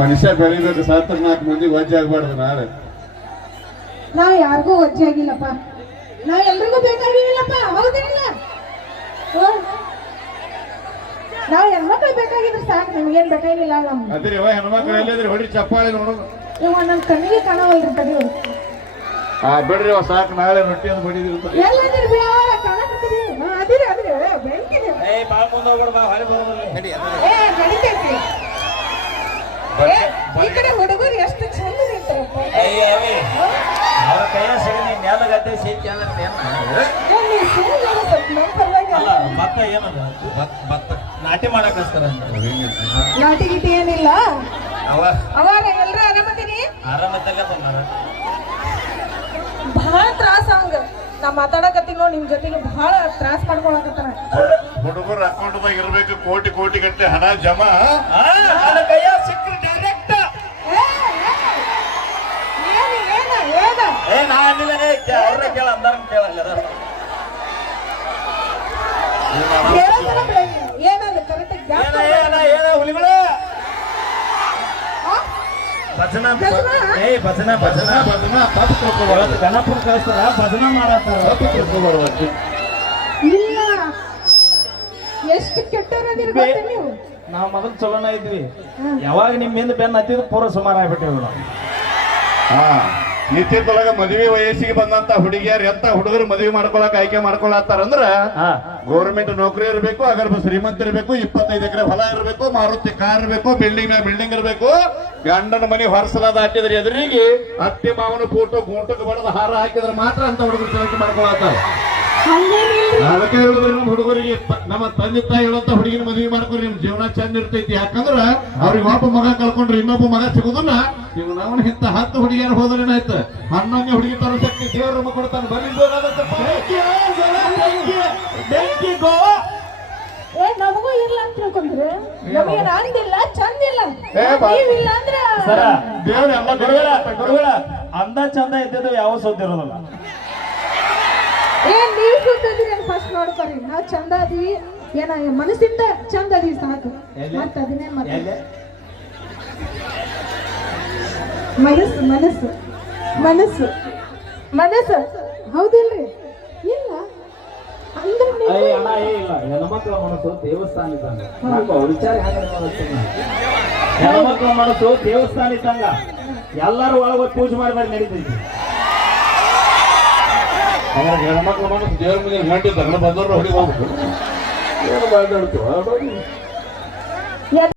ಮನುಷ್ಯ ಬೆಳಿಬೇಕು, ಸಾತ್ರ 4 ಮಂದಿ ವಜ್ಜೆ ಆಗ್ಬಾರ್ದು. ನಾ ಯಾರಿಗೂ ವಜ್ಜೆ ಆಗಿಲ್ಲಪ್ಪ, ನಾ ಎಲ್ರಿಗೂ ಬೇಕಾಗಿಲ್ಲಪ್ಪ. ಹೌದಿಲ್ಲ? ನಾವ್ ಹೆಣ್ಮಕ್ಳು ಬೇಕಾಗಿದ್ರೆ ಸಾಕು, ನಿಮ್ಗೇನ್ ಬೇಕಾಗಿಲ್ಲ. ಅದ್ರಿ ಹೆಣ್ಮಕ್ಳು ಎಲ್ಲಿದ್ರಿ ಹೊಡಿ ಚಪ್ಪಾಳಿ ನೋಡೋದು. ನನ್ ಕಣ್ಣಿಗೆ ಕಾಣವಲ್ರಿ ತಡಿಯೋದು. ಬಿಡ್ರಿ ಸಾಕು, ನಾಳೆ ರೊಟ್ಟಿ ಅಂತ ಬಡಿದಿರ್ತಾರೆ. ಎಲ್ಲದಿರಿ ಕಾಣಕತ್ತೀರಿ? ಅದಿರಿ ಅದ್ರಿ ಬೆಂಕಿದೆ. ನಡಿತೈತಿ. ಈ ಕಡೆ ಹುಡುಗರು ಎಷ್ಟು ಚಂದ ನಿಂತಾರಪ್ಪ. ಅವ್ರ ಕೈಯ ಸಿಗಲಿ ಮೇಲಗತ್ತೆ ಸೇತಿ ಅಂದ್ರೆ ಭತ್ತ ಏನದ ಭತ್ತ ನಾಟಿ ಮಾಡಕ್ಕೋಸ್ಕರ ನಾಟಿ ಗಿಟಿ ಏನಿಲ್ಲ. ಅವಾಗ ಎಲ್ರು ಆರಾಮದೀನಿ? ಆರಾಮದಲ್ಲ ಬಂದಾರ. ಬಹಳ ತ್ರಾಸ ಹಂಗ ನಾ ಮಾತಾಡಕತ್ತೀನಿ ನೋಡಿ, ನಿಮ್ ಜೊತೆಗೆ ಬಹಳ ತ್ರಾಸ ಮಾಡ್ಕೊಳಕತ್ತಾರ. ಹುಡುಗರು ಅಕೌಂಟ್ದಾಗ ಇರ್ಬೇಕು ಕೋಟಿ ಕೋಟಿ ಗಟ್ಟಲೆ ಹಣ ಜಮಾ. ಕೈಯ ಸಿಕ್ಕರೆ ಡೈರೆಕ್ಟ್ ಅವ್ರ ಕೇಳ ಅಂದಾರ ಕೇಳಲ್ಲ. ಏನದು ಕರೆಕ್ಟ್ ಏನ ಹುಲಿಗಳು ಭಜನಾ ಭಜನಾ ಭಜನಾ ಭಜನಾ ಗಣಪನ ಕಳಿಸ್ತಾರ, ಭಜನಾ ಮಾಡತ್ತಾರ. ಇಲ್ಲ, ಎಷ್ಟು ಕೆಟ್ಟವರದಿರಿ ಗೊತ್ತ ನೀವು. ನಾವ್ ಮೊದಲು ಚಲೋನ ಇದ್ವಿ, ಯಾವಾಗ ನಿಮ್ಮಿಂದ ಬೆನ್ನ ಹತ್ತಿದ್ರು ಪೂರ ಸುಮಾರು ಆಗ್ಬಿಟ್ಟಿವಿ ನಾವು. ನಿತ್ಯದೊಳಗ ಮದುವೆ ವಯಸ್ಸಿಗೆ ಬಂದಂತ ಹುಡುಗಿಯರು ಎಂತ ಹುಡುಗರು ಮದುವೆ ಮಾಡ್ಕೊಳಕ್ ಆಯ್ಕೆ ಮಾಡ್ಕೊಳತ್ತಾರಂದ್ರ ಗೌರ್ಮೆಂಟ್ ನೌಕರಿ ಇರಬೇಕು, ಅಗರ್ಭ ಶ್ರೀಮಂತ ಇರಬೇಕು, 25 ಎಕರೆ ಹೊಲ ಇರಬೇಕು, ಮಾರುತಿ ಕಾರ್ ಇರಬೇಕು, ಬಿಲ್ಡಿಂಗ್ ಇರಬೇಕು. ಗಂಡನ ಮನೆ ಹೊರಸಲ ದಾಟಿದ್ರೆ ಎದುರಿಗೆ ಅತ್ತೆ ಮಾವನ ಫೋಟೋ ಗೂಟಕ್ಕೆ ಬಡದ ಹಾರ ಹಾಕಿದ್ರೆ ಮಾತ್ರ ಅಂತ ಹುಡುಗರು ಸೆಲೆಕ್ಟ್ ಮಾಡ್ಕೊಳತ್ತಾರ. ಅದಕ್ಕೆ ಹೇಳಿದ್ರು ನಮ್ಮ ಹುಡುಗರಿಗೆ, ನಮ್ಮ ತಂದೆ ತಾಯಿ ಹೇಳುವಂತ ಹುಡುಗಿನ ಮದುವೆ ಮಾಡ್ಕೊರಿ, ನಿಮ್ ಜೀವನ ಚಂದ ಇರ್ತೈತಿ. ಯಾಕಂದ್ರ ಅವ್ರಿಗೆ ಒಬ್ಬ ಮಗ ಕಳ್ಕೊಂಡ್ರೆ ಇನ್ನೊಬ್ಬ ಮಗ ಸಿಗುದಿಲ್ಲ. ನೀವು ನಾವು ಇಂತ 10 ಹುಡುಗಿಯರು ಹೋದ್ರೇನಾಯ್ತು, 11ನೇ ಹುಡುಗಿ ತರ ಶಕ್ತಿ ದೇವರಮ್ಮ ಕೊಡ್ತಾನೆ. ಬರೀ ನಮಗೂ ಇಲ್ಲ ಅಂತ ತಿಳ್ಕೊಂಡ್ರೆ ನಮಗೇನು ಅಂದಿಲ್ಲ, ಚಂದ ಇಲ್ಲ. ನೀವಿಲ್ಲ ಅಂದ್ರ ಗುರುಗಳ ಅಂದ ಚಂದ ಇದ್ದಿದ್ದು ಯಾವ ಸುದ್ದಿ ಇರೋದಿಲ್ಲ. ನೀವ್ ಸುತ್ತಿದ್ರಿ ಫಸ್ಟ್ ನೋಡ್ಕೊರಿ. ನಾವ್ ಚಂದ ಅದೀವಿ, ಏನ ಮನಸ್ಸಿಂದ ಚಂದ ಅದೀವಿ ಸಾಕು. ಮತ್ತ ಅದನ್ನೇ ಮನಸ್ಸು ಮನಸ್ಸು ಮನಸ್ಸು ಮನಸ್ಸು ಹೌದಿಲ್ರಿ? ಇಲ್ಲ ಹೆಣ್ಮಕ್ಳ ಮನಸ್ಸು ದೇವಸ್ಥಾನ ಇದ್ದಂಗ. ವಿಚಾರ ಹೆಣ್ಮಕ್ಳ ಮನಸ್ಸು ದೇವಸ್ಥಾನ ಇದ್ದಂಗ. ಎಲ್ಲಾರು ಒಳಗ ಪೂಜೆ ಮಾಡಿ ನಡೀತೈತಿ. ಹೆಣ್ಮಕ್ಳು ಮನಸ್ಸು ದೇವ್ರ ಮನೆ ಗಂಟೆ ಬಂದವ್ರು ಹೊಡಿಬೇಕು. ಏನು ಮಾತಾಡ್ತೀವ?